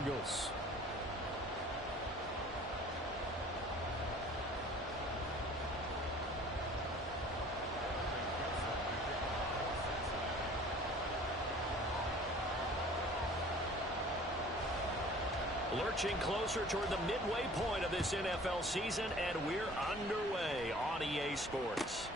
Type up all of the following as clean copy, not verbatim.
Bengals. Lurching closer toward the midway point of this NFL season, and we're underway on EA Sports.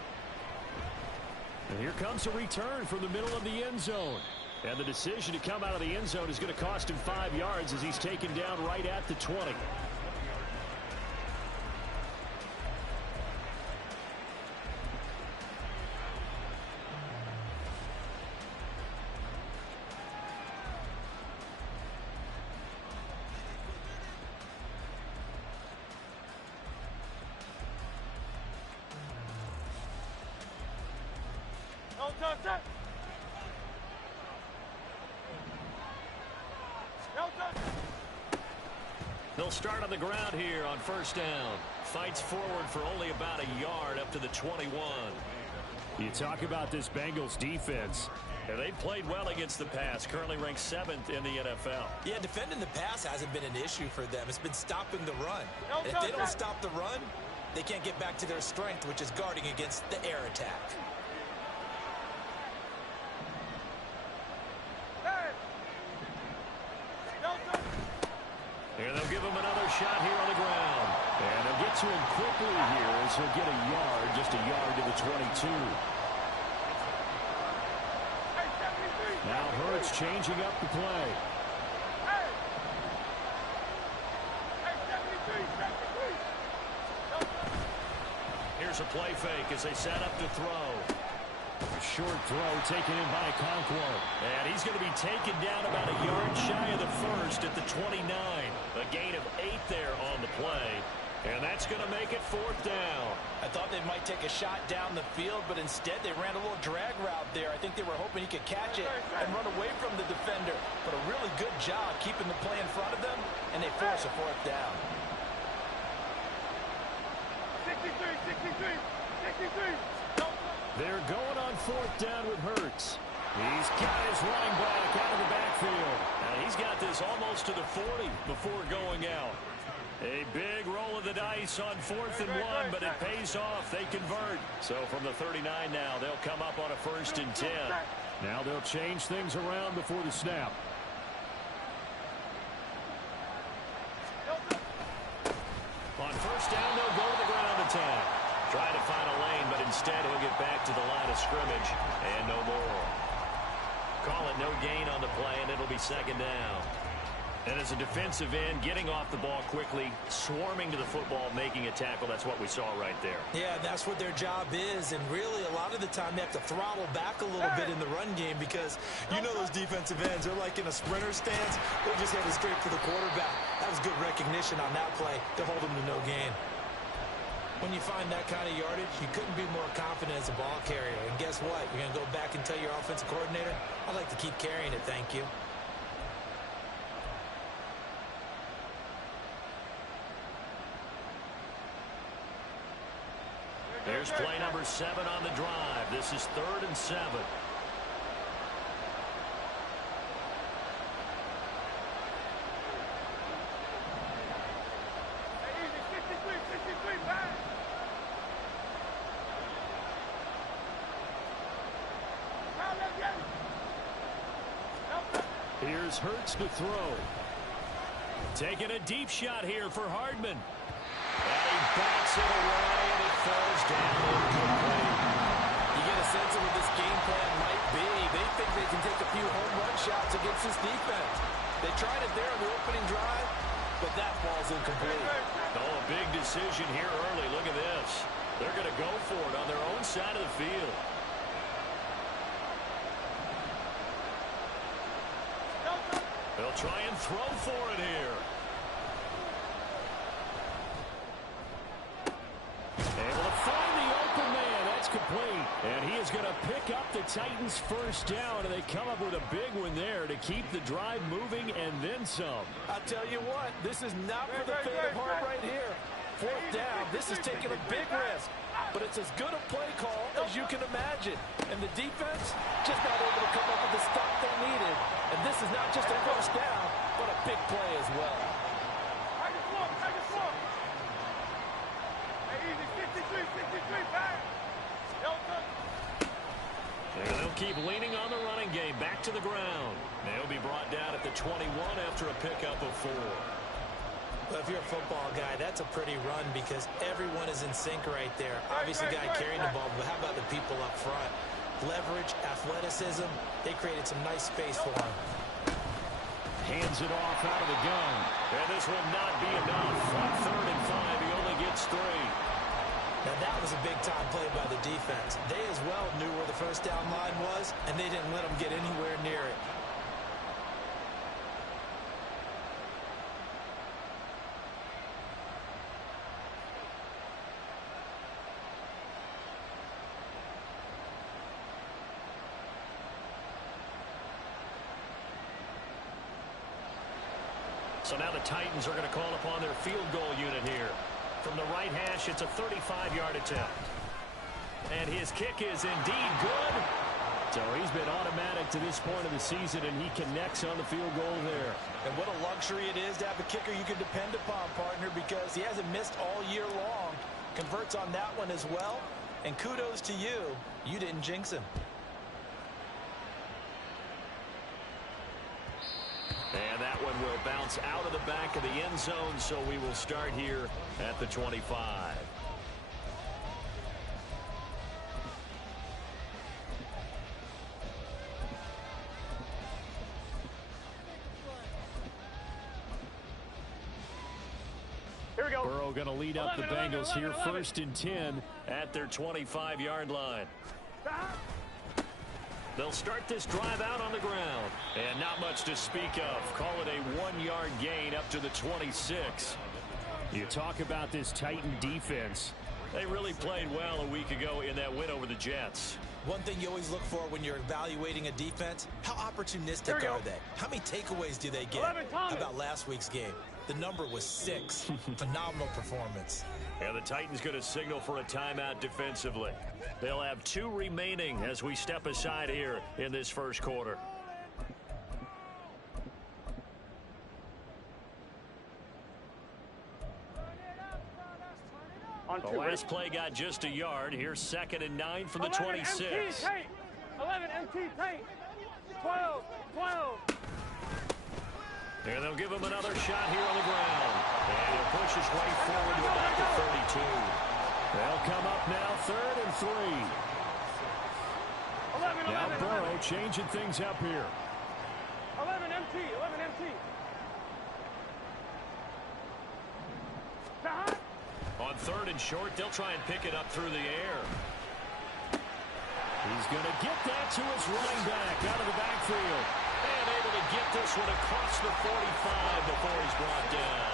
And here comes a return from the middle of the end zone. And the decision to come out of the end zone is going to cost him 5 yards as he's taken down right at the 20. They'll start on the ground here on first down. Fights forward for only about a yard up to the 21. You talk about this Bengals defense. Yeah, they've played well against the pass, currently ranked 7th in the NFL. Yeah, defending the pass hasn't been an issue for them. It's been stopping the run. And if they don't stop the run, they can't get back to their strength, which is guarding against the air attack. And they'll give him another shot here on the ground. And they'll get to him quickly here as he'll get a yard, just a yard to the 22. Now Hurts changing up the play. Here's a play fake as they set up to throw. A short throw taken in by Conquo. And he's going to be taken down about a yard shy of the first at the 29. A gain of 8 there on the play. And that's going to make it 4th down. I thought they might take a shot down the field, but instead they ran a little drag route there. I think they were hoping he could catch it and run away from the defender. But a really good job keeping the play in front of them, and they force a 4th down. 63. They're going on 4th down with Hurts. He's got his running back out of the backfield. And he's got this almost to the 40 before going out. A big roll of the dice on 4th and 1, but it pays off. They convert. So from the 39 now, they'll come up on a 1st and 10. Now they'll change things around before the snap. On 1st down, they'll go to the ground attack. Try to find a lane, but instead he'll get back to the line of scrimmage and no more. Call it no gain on the play, and it'll be 2nd down. And as a defensive end, getting off the ball quickly, swarming to the football, making a tackle, that's what we saw right there. Yeah, that's what their job is, and really a lot of the time they have to throttle back a little bit in the run game because you know those defensive ends, they're like in a sprinter stance, they're just headed straight for the quarterback. That was good recognition on that play to hold them to no gain. When you find that kind of yardage, you couldn't be more confident as a ball carrier. And guess what? You're going to go back and tell your offensive coordinator, I'd like to keep carrying it, thank you. There's play number 7 on the drive. This is 3rd and 7. Here's Hurts to throw. Taking a deep shot here for Hardman. And he backs it away, and it falls down incomplete. You get a sense of what this game plan might be. They think they can take a few home run shots against this defense. They tried it there on the opening drive, but that ball's incomplete. Oh, a big decision here early. Look at this. They're going to go for it on their own side of the field. They'll try and throw for it here. Able to find the open man. That's complete. And he is going to pick up the Titans' 1st down, and they come up with a big one there to keep the drive moving and then some. I'll tell you what, this is not for the faint of heart right here. 4th down, this is taking a big risk. But it's as good a play call as you can imagine. And the defense just not able to come up with the stop they needed. And this is not just a 1st down, but a big play as keep leaning on the running game. Back to the ground. They'll be brought down at the 21 after a pickup of 4. Well, if you're a football guy, that's a pretty run because everyone is in sync right there. Obviously, guy carrying the ball, but how about the people up front? Leverage, athleticism, they created some nice space for him. Hands it off out of the gun. And this will not be enough. On 3rd and 5, he only gets 3. Now, that was a big-time play by the defense. They as well knew where the first down line was, and they didn't let them get anywhere near it. So now the Titans are going to call upon their field goal unit here. From the right hash, it's a 35-yard attempt. And his kick is indeed good. So he's been automatic to this point of the season, and he connects on the field goal there. And what a luxury it is to have a kicker you can depend upon, partner, because he hasn't missed all year long. Converts on that one as well. And kudos to you. You didn't jinx him. And that one will bounce out of the back of the end zone, so we will start here at the 25. Here we go. Burrow going to lead up the Bengals here, 1st and 10 at their 25-yard line. They'll start this drive out on the ground. And not much to speak of. Call it a 1-yard gain up to the 26. You talk about this Titan defense. They really played well a week ago in that win over the Jets. One thing you always look for when you're evaluating a defense, how opportunistic are they? How many takeaways do they get? How about last week's game? The number was 6. Phenomenal performance. And the Titans going to signal for a timeout defensively. They'll have 2 remaining as we step aside here in this first quarter. The last play got just a yard. Here's 2nd and 9 from the 26. 11 MT tank. 12. And they'll give him another shot here on the ground. And he'll push his way forward to about the 32. They'll come up now 3rd and 3. 11, now Burrow changing things up here. 11 MT. On 3rd and short, they'll try and pick it up through the air. He's going to get that to his running back out of the backfield. And able to get this one across the 45 before he's brought down.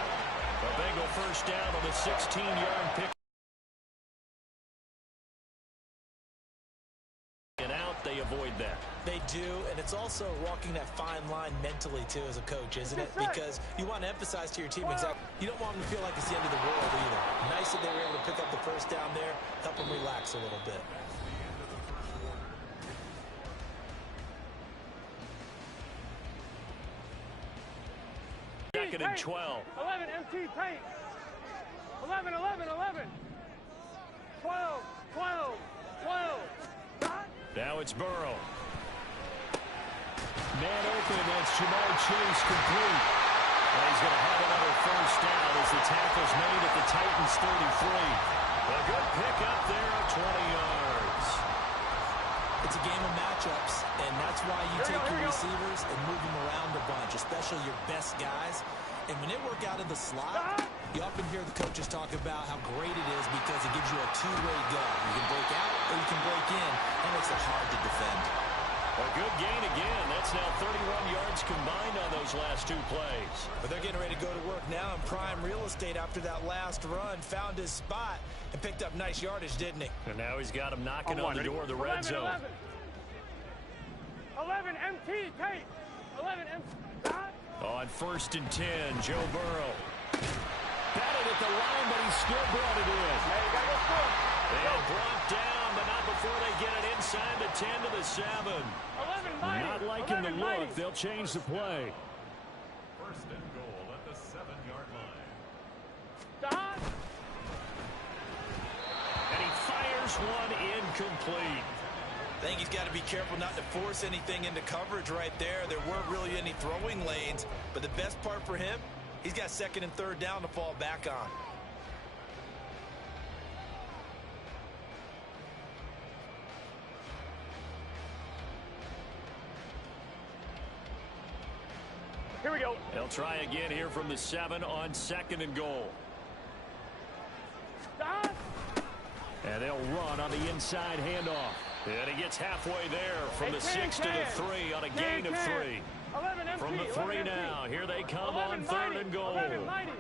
A Bengal first down on the 16-yard pick. And out, they avoid that. They do, and it's also walking that fine line mentally, too, as a coach, isn't it? Because you want to emphasize to your team exactly. You don't want them to feel like it's the end of the world either. Nice that they were able to pick up the first down there, help them relax a little bit. Second and 12. 11 MT paint. 11. 12. Now it's Burrow. Man open, and that's Jamar Chase complete. And he's going to have another first down as the tackle's made at the Titans 33. A good pick up there at 20 yards. It's a game of matchups, and that's why you take your receivers and move them around a bunch, especially your best guys. And when they work out in the slot, you often hear the coaches talk about how great it is because it gives you a two-way go. You can break out or you can break in. That makes it hard to defend. A good gain again. That's now 31 yards combined on those last 2 plays. But they're getting ready to go to work now in prime real estate after that last run. Found his spot and picked up nice yardage, didn't he? And now he's got him knocking on the door of the red zone. 11 MT, Tate. 11 MT. On 1st and 10, Joe Burrow. Batted at the line, but he still brought it in. Hey, you gotta go for it. And brought down, but not before they get it inside the 10 to the 7. 11 mighty. Not liking 11 the look. mighty. They'll change the play. 1st and goal at the 7-yard line. Stop. And he fires one incomplete. I think he's got to be careful not to force anything into coverage right there. There weren't really any throwing lanes, but the best part for him, he's got second and third down to fall back on. Here we go. They'll try again here from the 7 on second and goal. Stop. And they'll run on the inside handoff. And he gets halfway there from the 6 to the 3 on a gain of 3. 11 empty. From the 3 now, here they come on third and goal. 11 mighty.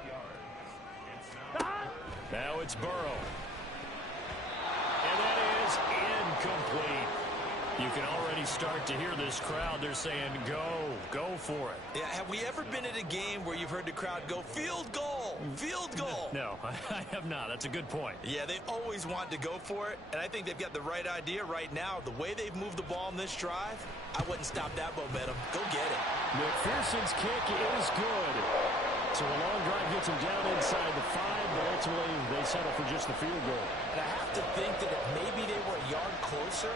Stop. Now it's Burrow. And that is incomplete. You can already start to hear this crowd. They're saying, go for it. Yeah, have we ever been at a game where you've heard the crowd go, field goal, field goal? No, I have not. That's a good point. Yeah, they always want to go for it, and I think they've got the right idea right now. The way they've moved the ball in this drive, I wouldn't stop that momentum. Go get it. McPherson's kick is good. So a long drive gets him down inside the 5, but ultimately they settle for just the field goal. And I have to think that if maybe they were a yard closer,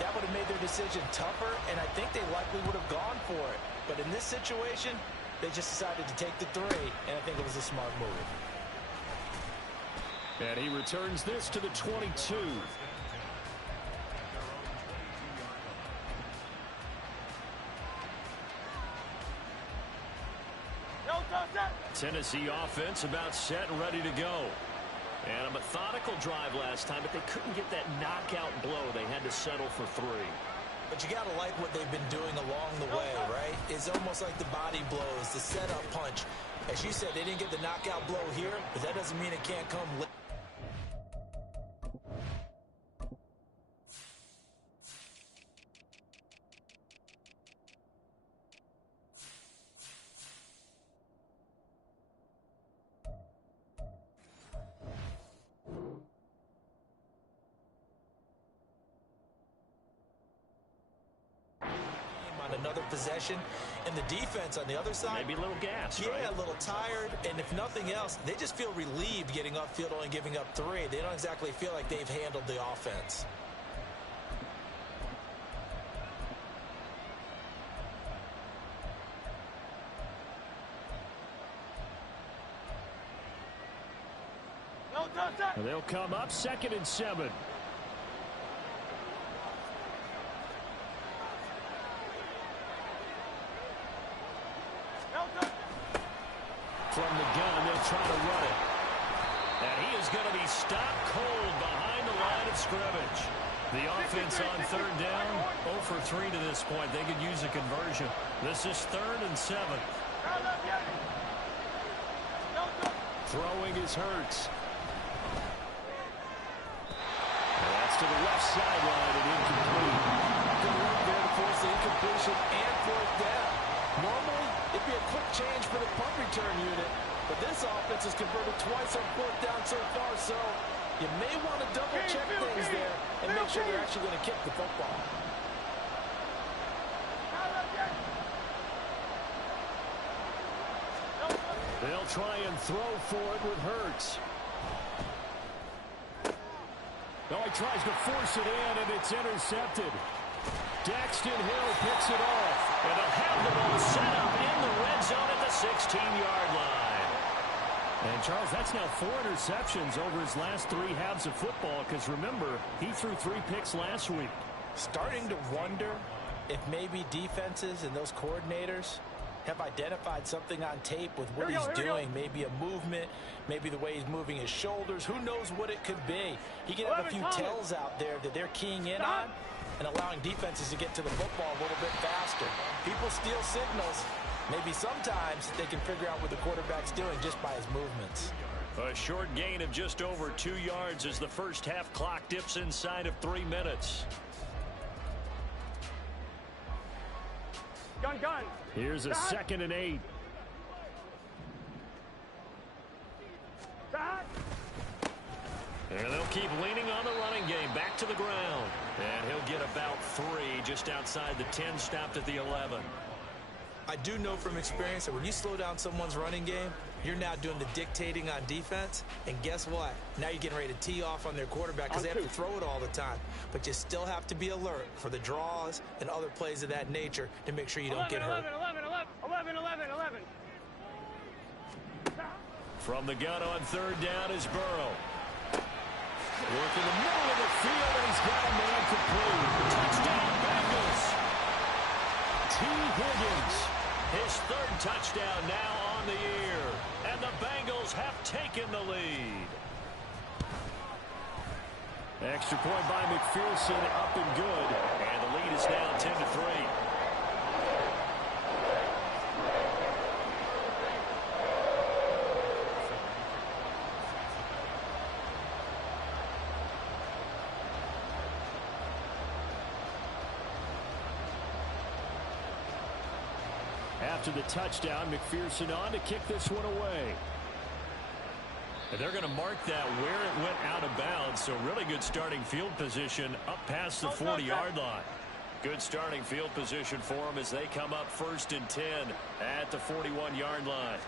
that would have made their decision tougher, and I think they likely would have gone for it. But in this situation, they just decided to take the 3, and I think it was a smart move. And he returns this to the 22. No, Tennessee offense about set and ready to go. And a methodical drive last time, but they couldn't get that knockout blow. They had to settle for 3. But you got to like what they've been doing along the way, right? It's almost like the body blows, the setup punch. As you said, they didn't get the knockout blow here, but that doesn't mean it can't come later. Another possession, and the defense on the other side, maybe a little gas, yeah, right? A little tired, and if nothing else, they just feel relieved getting upfield only giving up 3. They don't exactly feel like they've handled the offense. No, they'll come up second and 7. From the gun, they'll try to run it. And he is going to be stopped cold behind the line of scrimmage. The offense on third down, 0 for 3 to this point. They could use a conversion. This is 3rd and 7. Throwing is Hurts. And that's to the left sideline and incomplete. Good work there to force the incompletion and 4th down. Normally, it'd be a quick change for the punt return unit, but this offense has converted twice on 4th down so far, so you may want to double-check things there and make sure they're actually going to kick the football. They'll try and throw for it with Hurts. Oh, he tries to force it in, and it's intercepted. Daxton Hill picks it off, and they'll have the ball set up in the red zone at the 16-yard line. And, Charles, that's now 4 interceptions over his last 3 halves of football, because, remember, he threw 3 picks last week. Starting to wonder if maybe defenses and those coordinators have identified something on tape with what he's doing. Maybe a movement, maybe the way he's moving his shoulders. Who knows what it could be? He can have a few tells out there that they're keying in on and allowing defenses to get to the football a little bit faster. People steal signals. Maybe sometimes they can figure out what the quarterback's doing just by his movements. A short gain of just over 2 yards as the first half clock dips inside of 3 minutes. Gun. Here's a 2nd and 8. And they'll keep leaning on the running game. Back to the ground. And he'll get about 3 just outside the 10, stopped at the 11. I do know from experience that when you slow down someone's running game, you're now doing the dictating on defense. And guess what? Now you're getting ready to tee off on their quarterback because they have to throw it all the time. But you still have to be alert for the draws and other plays of that nature to make sure you don't get hurt. 11. From the gun on third down is Burrow. Work in the middle of the field, and he's got a man complete. Touchdown, Bengals. T. Higgins, his third touchdown now on the year. And the Bengals have taken the lead. Extra point by McPherson, up and good. And the lead is now 10-3. After the touchdown, McPherson on to kick this one away. And they're going to mark that where it went out of bounds, so really good starting field position up past the 40-yard line. Good starting field position for them as they come up 1st and 10 at the 41-yard line.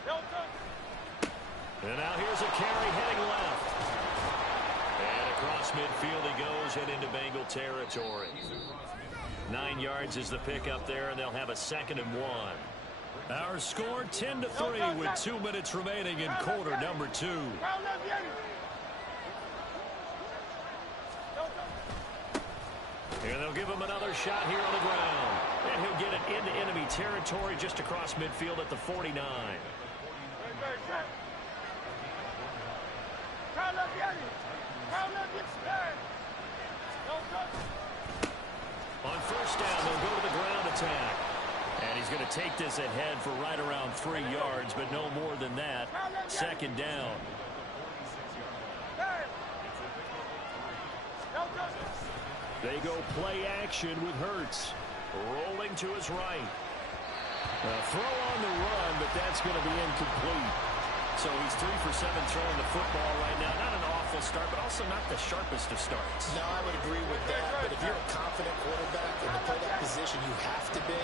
And now here's a carry heading left. And across midfield he goes and into Bengal territory. 9 yards is the pickup there, and they'll have a 2nd and 1. Our score 10-3 with 2 minutes remaining in quarter number 2. And they'll give him another shot here on the ground. And he'll get it into enemy territory just across midfield at the 49. On first down, they'll go to the ground attack. And he's going to take this ahead for right around 3 yards, but no more than that. 2nd down. They go play action with Hurts. Rolling to his right. Throw on the run, but that's going to be incomplete. So he's 3 for 7 throwing the football right now. Not an awful start, but also not the sharpest of starts. No, I would agree with that. But if you're a confident quarterback and to play that position, you have to be.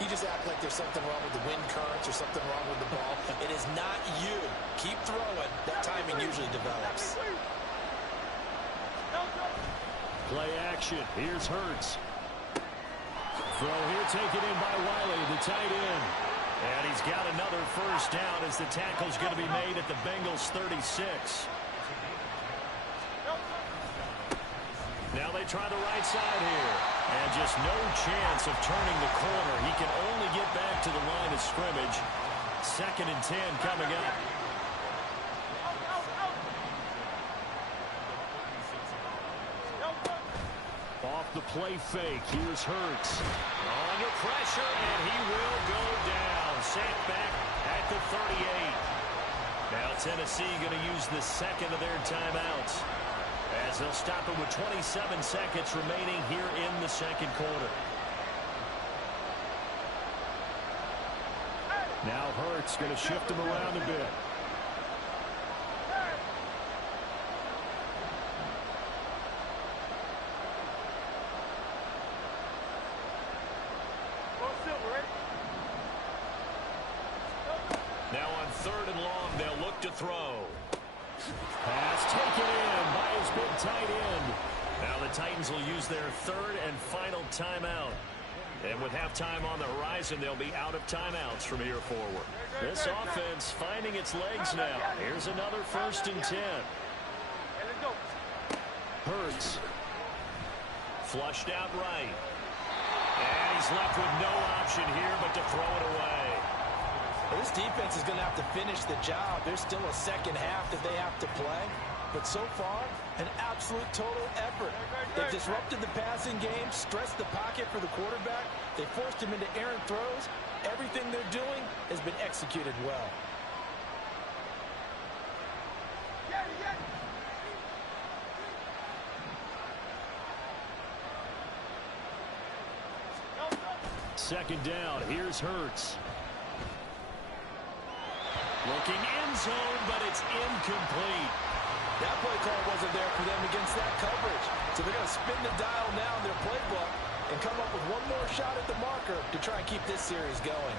You just act like there's something wrong with the wind currents or something wrong with the ball. It is not you. Keep throwing. That timing usually develops. Play action. Here's Hurts. Throw here taken in by Wiley, the tight end. And he's got another first down as the tackle's going to be made at the Bengals 36. Now they try the right side here. And just no chance of turning the corner. He can only get back to the line of scrimmage. 2nd and 10 coming up. Off the play fake. Here's Hurts. Under pressure, and he will go down. Sent back at the 38. Now Tennessee going to use the 2nd of their timeouts, as they'll stop it with 27 seconds remaining here in the 2nd quarter. Now Hurts going to shift him around a bit. Now on 3rd and long, they'll look to throw. Pass taken in by his big tight end. Now the Titans will use their 3rd and final timeout. And with halftime on the horizon, they'll be out of timeouts from here forward. This offense finding its legs now. Here's another 1st and 10. Hurts. Flushed out right. And he's left with no option here but to throw it away. Well, this defense is going to have to finish the job. There's still a 2nd half that they have to play. But so far, an absolute total effort. They've disrupted the passing game, stressed the pocket for the quarterback. They forced him into errant throws. Everything they're doing has been executed well. Second down. Here's Hurts. Looking end zone, but it's incomplete. That play call wasn't there for them against that coverage. So they're going to spin the dial now in their playbook and come up with one more shot at the marker to try and keep this series going.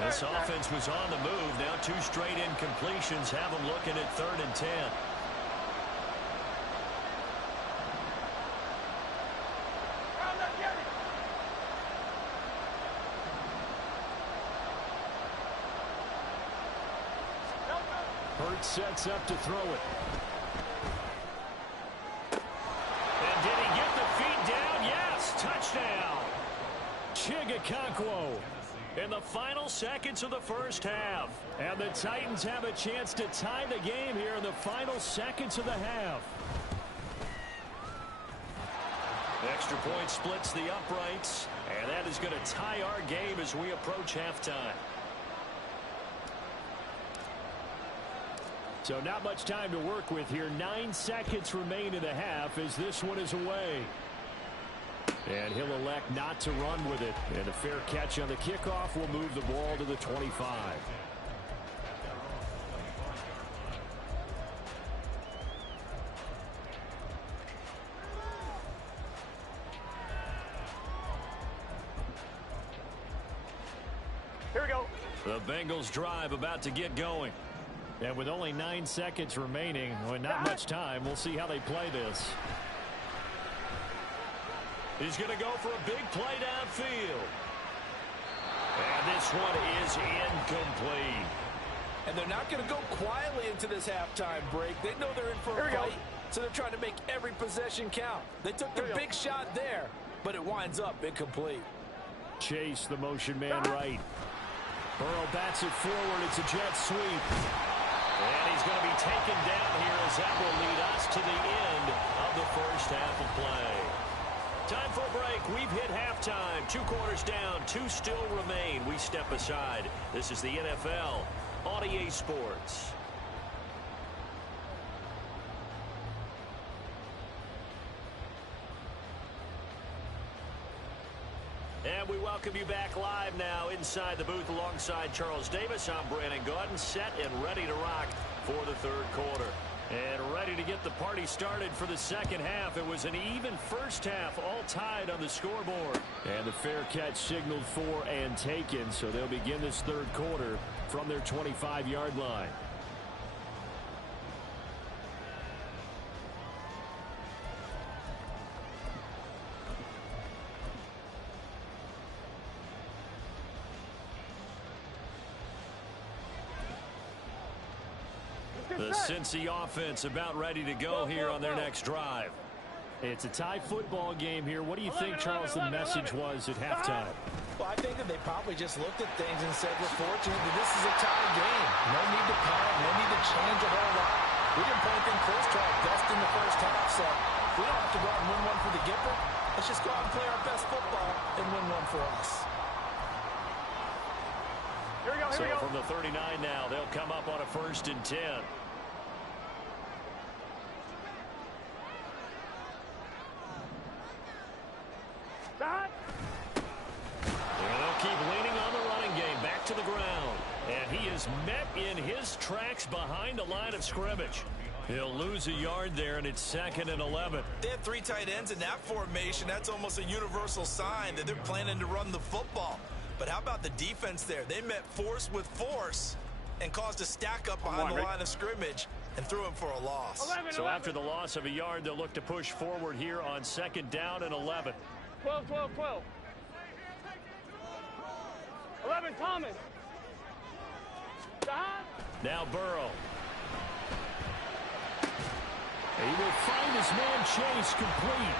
This offense was on the move. Now 2 straight incompletions have them looking at 3rd and 10. Hurts sets up to throw it. And did he get the feet down? Yes, touchdown. Chigakonkwo in the final seconds of the first half. And the Titans have a chance to tie the game here in the final seconds of the half. Extra point splits the uprights, and that is going to tie our game as we approach halftime. So not much time to work with here. 9 seconds remain in the half as this one is away. And he'll elect not to run with it. And a fair catch on the kickoff will move the ball to the 25. Here we go. The Bengals drive about to get going. And with only 9 seconds remaining, with not much time, we'll see how they play this. He's going to go for a big play downfield. And this one is incomplete. And they're not going to go quietly into this halftime break. They know they're in for a fight, so they're trying to make every possession count. They took the big shot there, but it winds up incomplete. Chase, the motion man right. Burrow bats it forward. It's a jet sweep. And he's going to be taken down here as that will lead us to the end of the first half of play. Time for a break. We've hit halftime. 2 quarters down. 2 still remain. We step aside. This is the NFL on EA Sports. And we welcome you back live now inside the booth alongside Charles Davis. I'm Brandon Gaudin, set and ready to rock for the 3rd quarter. And ready to get the party started for the second half. It was an even first half, all tied on the scoreboard. And the fair catch signaled for and taken, so they'll begin this 3rd quarter from their 25-yard line. The Cincy offense about ready to go here on their next drive. It's a tie football game here. What do you think, Charles, the message was at halftime? Well, I think that they probably just looked at things and said, we're fortunate that this is a tie game. No need to panic, no need to change a whole lot. We didn't play anything close to our best in the first half, so we don't have to go out and win one for the Gipper. Let's just go out and play our best football and win one for us. Here we go, here we go. So from the 39 now, they'll come up on a 1st and 10. They'll keep leaning on the running game. Back to the ground. And he is met in his tracks behind the line of scrimmage. He'll lose a yard there, and it's 2nd and 11. They have 3 tight ends in that formation. That's almost a universal sign that they're planning to run the football. But how about the defense there? They met force with force and caused a stack up behind the line of scrimmage and threw him for a loss. 11, So 11. after the loss of a yard, they'll look to push forward here on 2nd down and 11. 12, 12, 12. 11, Thomas. Now Burrow. He will find his man Chase complete.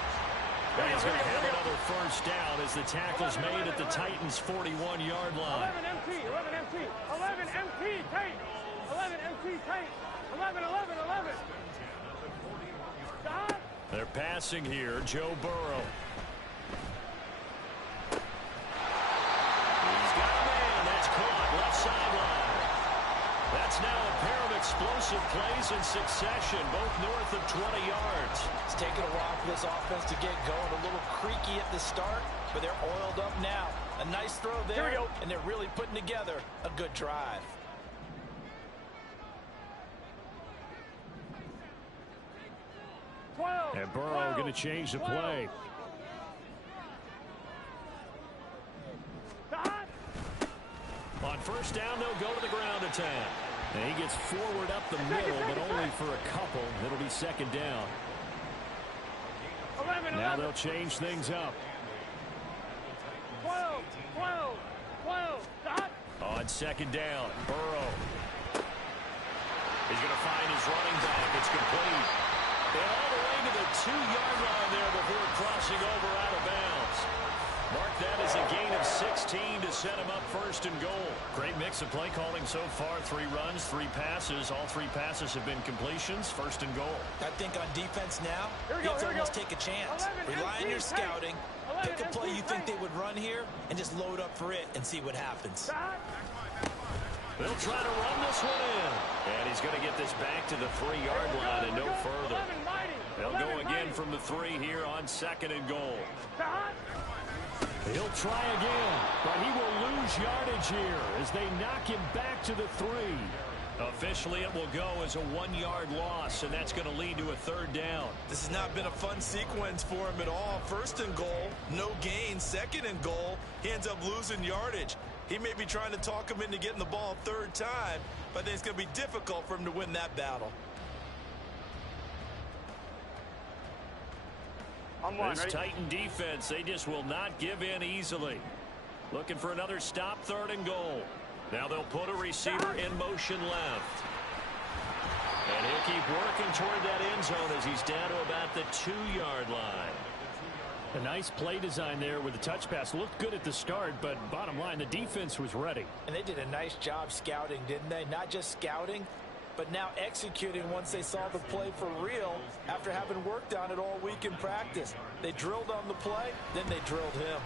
And he's going to have another first down as the tackle's made at the Titans' 41-yard line. 11 MT, 11 MT, 11 MT, tight. 11 MT, tight. 11, 11, 11. They're passing here, Joe Burrow. He's got a man. That's caught left sideline. That's now a pair of explosive plays in succession, both north of 20 yards. It's taken a while for this offense to get going. A little creaky at the start, but they're oiled up now. A nice throw there, and they're really putting together a good drive. And Burrow going to change the play. On first down, they'll go to the ground attack. And he gets forward up the middle, but only for a couple. It'll be second down. Now they'll change things up. 12. On second down, Burrow. He's going to find his running back. It's complete. And all the way to the 2-yard line there before crossing over out of bounds. Mark that as a gain of 16 to set him up first and goal. Great mix of play calling so far. 3 runs, 3 passes. All 3 passes have been completions. First and goal. I think on defense now, you have to almost take a chance. Rely on your scouting. Pick a play you think they would run here and just load up for it and see what happens. They'll try to run this one in. And he's going to get this back to the 3-yard line and no further. They'll go again from the 3 here on second and goal. He'll try again, but he will lose yardage here as they knock him back to the 3. Officially, it will go as a 1-yard loss, and that's going to lead to a 3rd down. This has not been a fun sequence for him at all. First and goal, no gain. Second and goal, he ends up losing yardage. He may be trying to talk him into getting the ball 3rd time, but I think it's going to be difficult for him to win that battle. This Titan defense, they just will not give in easily. Looking for another stop, 3rd and goal. Now they'll put a receiver in motion left. And he'll keep working toward that end zone as he's down to about the 2-yard line. A nice play design there with the touch pass. Looked good at the start, but bottom line, the defense was ready. And they did a nice job scouting, didn't they? Not just scouting, but now executing once they saw the play for real after having worked on it all week in practice. They drilled on the play, then they drilled him.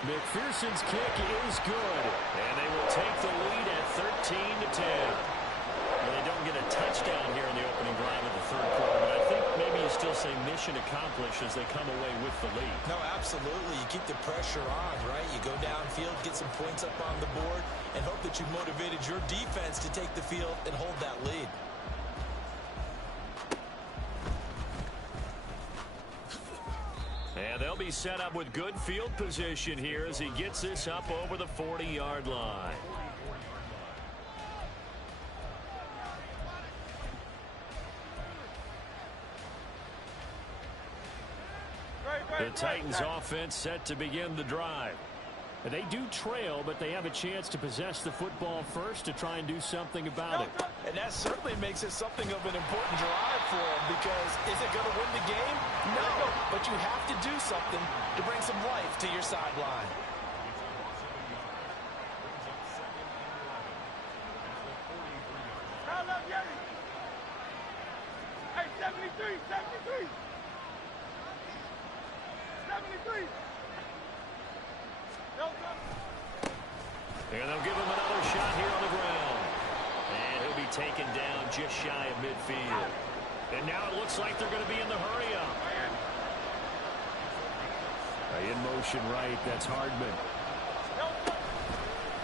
McPherson's kick is good, and they will take the lead at 13-10. Well, they don't get a touchdown here in the opening drive of the 3rd quarter, but I think maybe you still say mission accomplished as they come away with the lead. No, absolutely. You keep the pressure on, right? You go downfield, get some points up on the board, and hope that you motivated your defense to take the field and hold that lead. And they'll be set up with good field position here as he gets this up over the 40-yard line. The Titans offense set to begin the drive. They do trail, but they have a chance to possess the football first to try and do something about it. And that certainly makes it something of an important drive for them, because is it going to win the game? No, but you have to do something to bring some life to your sideline. Hey, 73, 73. 73. And they'll give him another shot here on the ground. And he'll be taken down just shy of midfield. And now it looks like they're going to be in the hurry-up. In motion right, that's Hardman.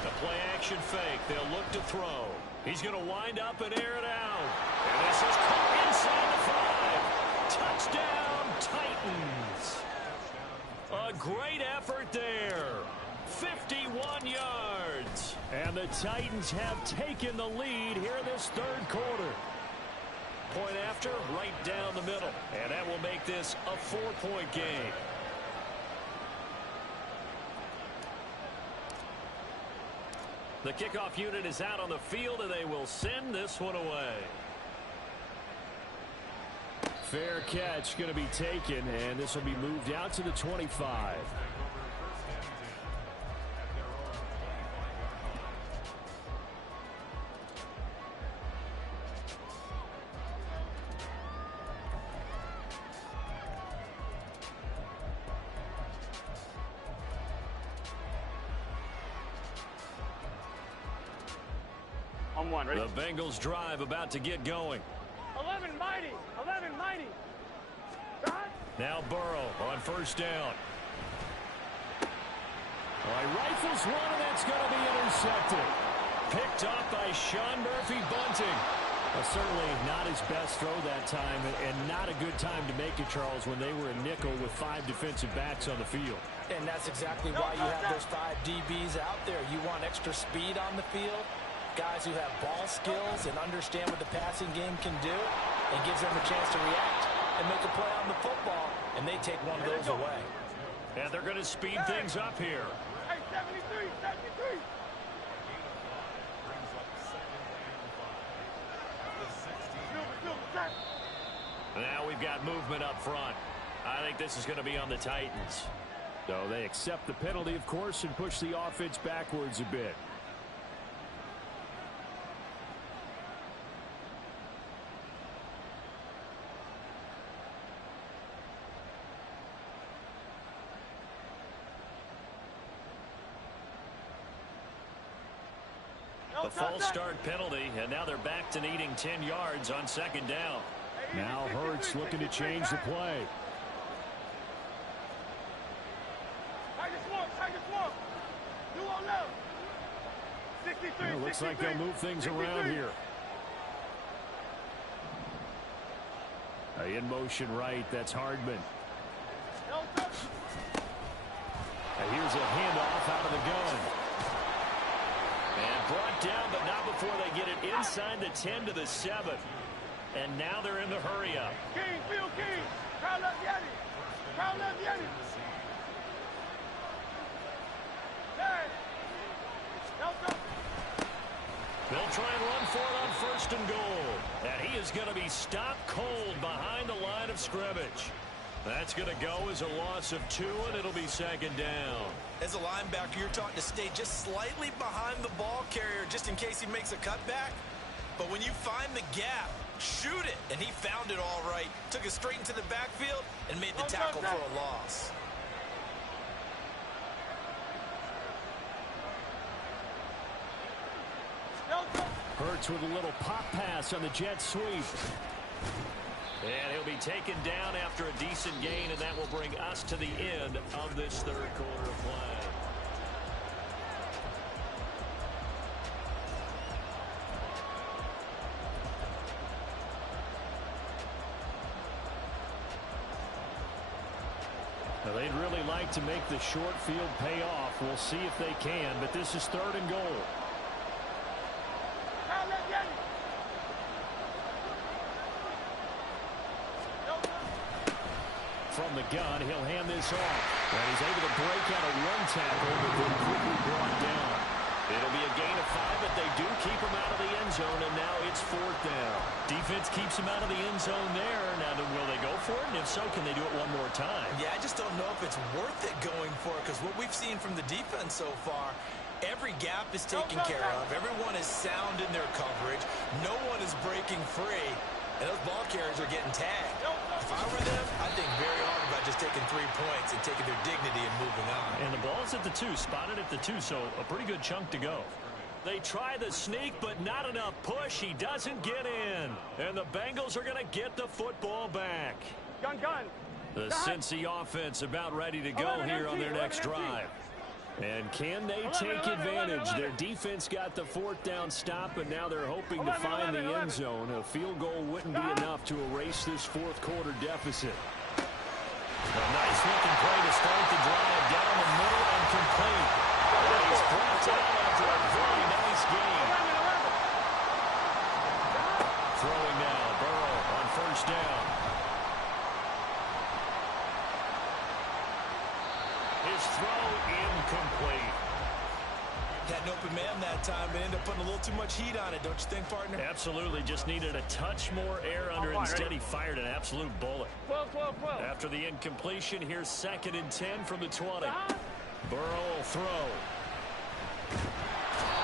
The play-action fake. They'll look to throw. He's going to wind up and air it out. And this is caught inside the 5. Touchdown, Titans. A great effort there. 51 yards. And the Titans have taken the lead here in this 3rd quarter. Point after, right down the middle. And that will make this a 4-point game. The kickoff unit is out on the field, and they will send this one away. Fair catch going to be taken, and this will be moved out to the 25. On 1, ready? The Bengals drive about to get going. 11 mighty. 11 mighty. Now Burrow on first down. Well, he rifles one, and that's going to be intercepted. Picked off by Sean Murphy-Bunting. Well, certainly not his best throw that time, and not a good time to make it, Charles, when they were in nickel with 5 defensive backs on the field. And that's exactly why you have those 5 DBs out there. You want extra speed on the field, guys who have ball skills and understand what the passing game can do, and gives them a chance to react and make a play on the football, and they take one of those away. And they're going to speed things up here. Hey, 73, 73. Now we've got movement up front. I think this is going to be on the Titans. So they accept the penalty, of course, and push the offense backwards a bit. A false start penalty, and now they're back to needing 10 yards on second down. Now Hurts looking to change the play. It looks like they'll move things around here. In motion right, that's Hardman. Here's a handoff out of the gun. And brought down, but not before they get it inside the 10 to the 7. And now they're in the hurry-up. King, Phil King. Crowd left Yanni. Crowd left Yanni. They'll try and run for it on first and goal. And he is going to be stopped cold behind the line of scrimmage. That's going to go as a loss of 2, and it'll be second down. As a linebacker, you're taught to stay just slightly behind the ball carrier just in case he makes a cutback. But when you find the gap, shoot it. And he found it all right. Took it straight into the backfield and made the tackle for a loss. Hurts with a little pop pass on the jet sweep. And he'll be taken down after a decent gain, and that will bring us to the end of this third quarter of play. Now, they'd really like to make the short field pay off. We'll see if they can, but this is third and goal. From the gun, he'll hand this off. And he's able to break out a one tackle, but then quickly brought down. It'll be a gain of 5, but they do keep him out of the end zone, and now it's fourth down. Defense keeps him out of the end zone there. Now, will they go for it? And if so, can they do it one more time? Yeah, I just don't know if it's worth it going for it, because what we've seen from the defense so far, every gap is taken care of. Everyone is sound in their coverage. No one is breaking free. And those ball carriers are getting tagged. If I were them, I'd think very hard about just taking 3 points and taking their dignity and moving on. And the ball's at the 2, spotted at the 2, so a pretty good chunk to go. They try the sneak, but not enough push. He doesn't get in. And the Bengals are going to get the football back. Gun. The Cincy offense about ready to go here on their next drive. And can they take advantage? Their defense got the fourth down stop, and now they're hoping to find the end zone. A field goal wouldn't be enough to erase this fourth quarter deficit. A nice looking play to start the drive down the middle and complete. And he's brought down after a very nice game. Throwing now, Burrow on first down. His throw incomplete. Had an open man that time, but ended up putting a little too much heat on it, don't you think, partner? Absolutely. Just needed a touch more air under it. Instead, he fired an absolute bullet. 12. After the incompletion, here's 2nd and 10 from the 20. Burrow will throw.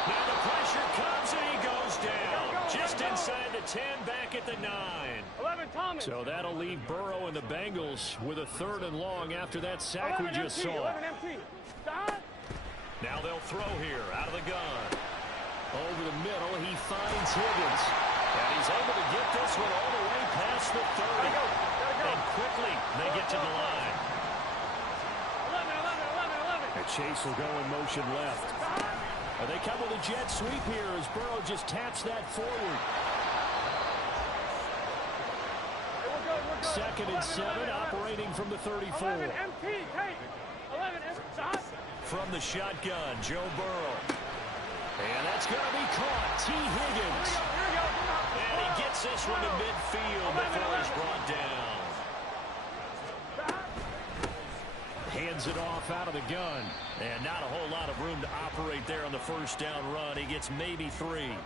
Now the pressure comes, and he goes down. Just inside the 10, back at the 9. 11, Thomas. So that'll leave Burrow and the Bengals with a 3rd and long after that sack we just saw. 11 empty. Now they'll throw here out of the gun. Over the middle, he finds Higgins. And he's able to get this one all the way past the 30. And quickly, they get to the line. 11. And Chase will go in motion left. They come with a jet sweep here as Burrow just taps that forward. 2nd and 7, operating from the 34. 11 MT, take. 11 MT, stop. From the shotgun, Joe Burrow. And that's going to be caught. T. Higgins. Here we go. And he gets this one to midfield before he's brought down. Hands it off out of the gun. And not a whole lot of room to operate there on the first down run. He gets maybe 3.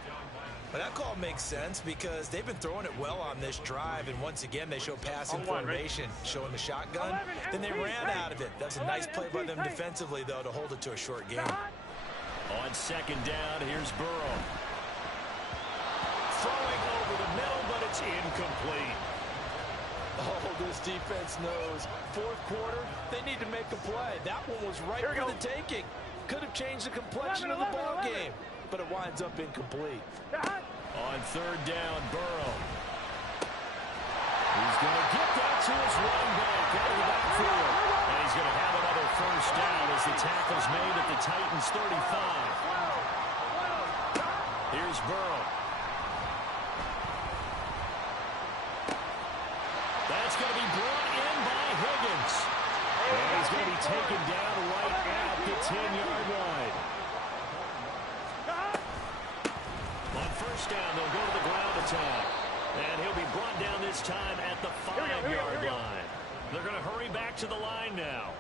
But that call makes sense because they've been throwing it well on this drive, and once again they show passing formation, showing the shotgun. Then they ran out of it. That's a nice play by them defensively, though, to hold it to a short game. On 2nd down, here's Burrow. Throwing over the middle, but it's incomplete. Oh, this defense knows. 4th quarter, they need to make a play. That one was right for the taking. Could have changed the complexion of the ball game, but it winds up incomplete. On 3rd down, Burrow. He's going to get that to his running back out of the backfield. And he's going to have another first down as the tackle's made at the Titans' 35. Here's Burrow. That's going to be brought in by Higgins. And he's going to be taken down right at the 10-yard line. On first down, they'll go to the ground attack. And he'll be brought down this time at the 5-yard line. They're going to hurry back to the line now.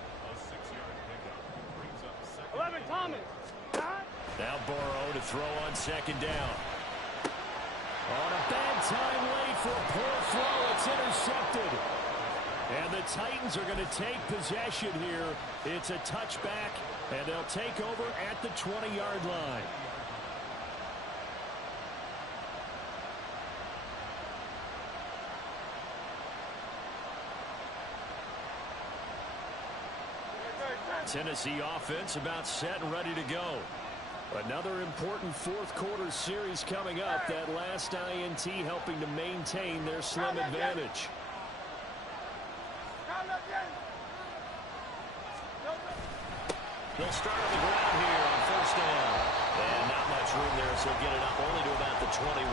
11 Thomas. Now Burrow to throw on 2nd down. On a bad time late for a poor throw. It's intercepted. And the Titans are going to take possession here. It's a touchback, and they'll take over at the 20-yard line. Tennessee offense about set and ready to go. Another important 4th quarter series coming up. That last INT helping to maintain their slim advantage. They'll start on the ground here on 1st down. And not much room there, so he'll get it up only to about the 21.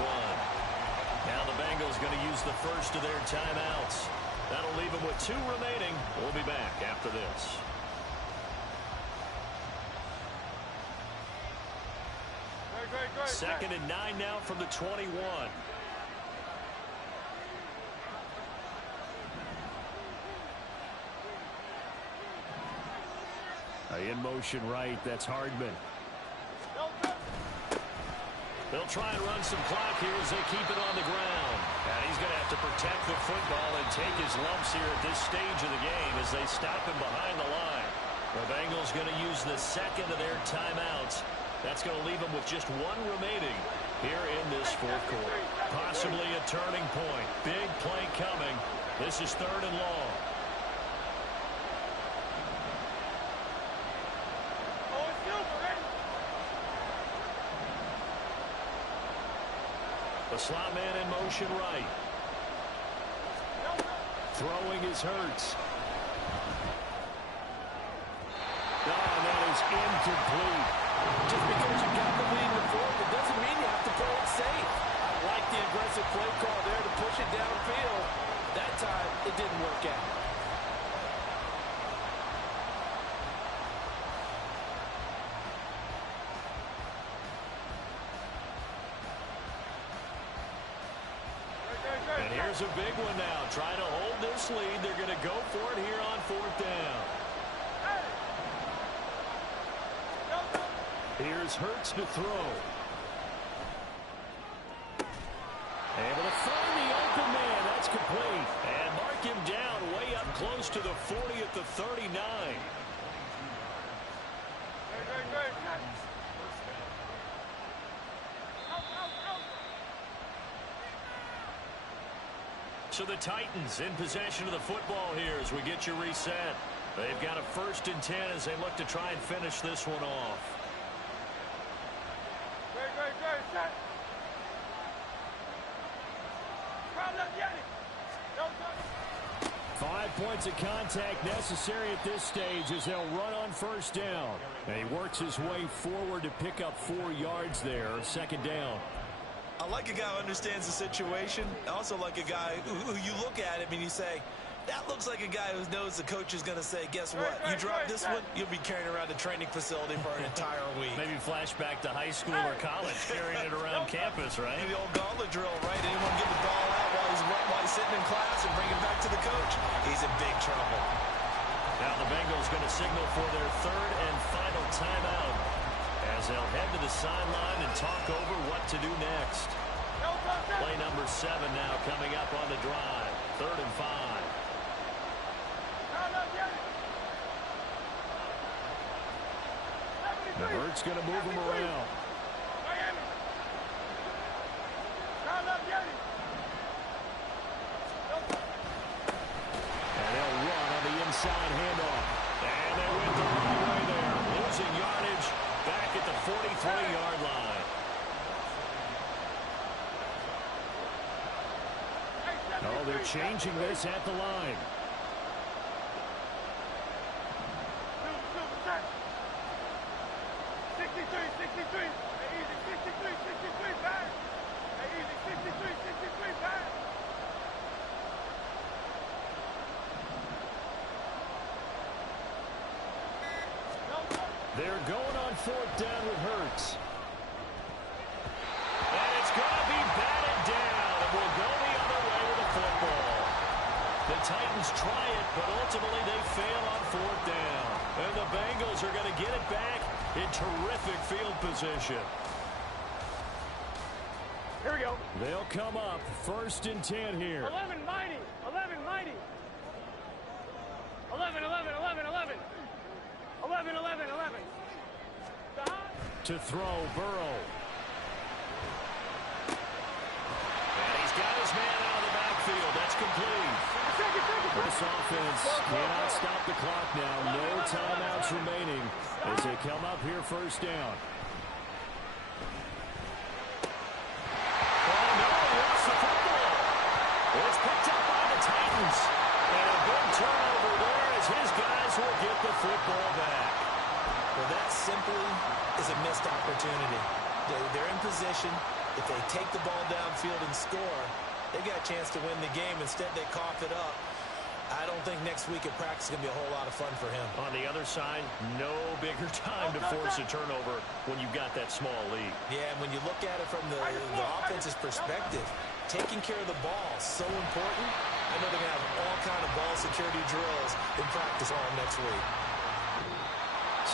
Now the Bengals going to use the first of their timeouts. That'll leave them with 2 remaining. We'll be back after this. Second and 9 now from the 21. In motion right, that's Hardman. They'll try and run some clock here as they keep it on the ground. And he's going to have to protect the football and take his lumps here at this stage of the game as they stop him behind the line. The Bengals going to use the 2nd of their timeouts. That's going to leave them with just 1 remaining here in this 4th quarter. Possibly a turning point. Big play coming. This is 3rd and long. The slot man in motion right. Throwing is Hurts. Oh, that is incomplete. Just because you got the lead in the 4th, it doesn't mean you have to play it safe. I like the aggressive play call there to push it downfield. That time, it didn't work out. And here's a big one now. Trying to hold this lead. They're going to go for it here on 4th down. Here's Hurts to throw. Able to find the open man. That's complete. And mark him down way up close to the 40 at the 39. So the Titans in possession of the football here as we get you reset. They've got a 1st and 10 as they look to try and finish this one off. 5 points of contact necessary at this stage as they'll run on 1st down. And he works his way forward to pick up 4 yards there. 2nd down. I like a guy who understands the situation. I also like a guy who you look at him and you say, that looks like a guy who knows the coach is going to say, guess what? You drop this one, you'll be carrying around the training facility for an entire week. Maybe flashback to high school or college, carrying it around campus, right? The old gauntlet drill, right? Anyone get the ball out while he's sitting in class and bring it back to the coach? He's in big trouble. Now the Bengals going to signal for their third and final timeout as they'll head to the sideline and talk over what to do next. Play number 7 now coming up on the drive. 3rd and 5. Now Hurts going to move him around. And they'll run on the inside handoff. And they went the wrong way there. Losing yardage back at the 43-yard line. Oh, they're changing this at the line. They're going on 4th down with Hurts. And it's going to be batted down. It will go the other way with the football. The Titans try it, but ultimately they fail on 4th down. And the Bengals are going to get it back in terrific field position. Here we go. They'll come up 1st and 10 here. 11 mighty. 11 mighty. 11, 11, 11, 11. 11, 11, 11. To throw, Burrow. And he's got his man out of the backfield. That's complete. This offense cannot stop the clock now. No timeouts remaining as they come up here 1st down. Oh, no, he lost the football. It's picked up by the Titans. And a big turnover there as his guys will get the football back. Well, that simply is a missed opportunity. They're in position. If they take the ball downfield and score, they got a chance to win the game. Instead, they cough it up. I don't think next week at practice is going to be a whole lot of fun for him. On the other side, no bigger time to force a turnover when you've got that small lead. Yeah, and when you look at it from the offense's perspective, taking care of the ball is so important. I know they're going to have all kind of ball security drills in practice all next week.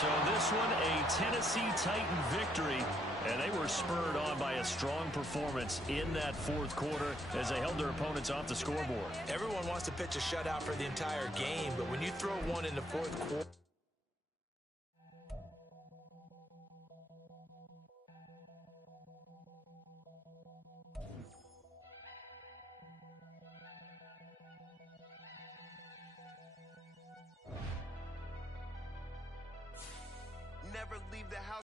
So this one, a Tennessee Titan victory, and they were spurred on by a strong performance in that 4th quarter as they held their opponents off the scoreboard. Everyone wants to pitch a shutout for the entire game, but when you throw one in the 4th quarter, never leave the house.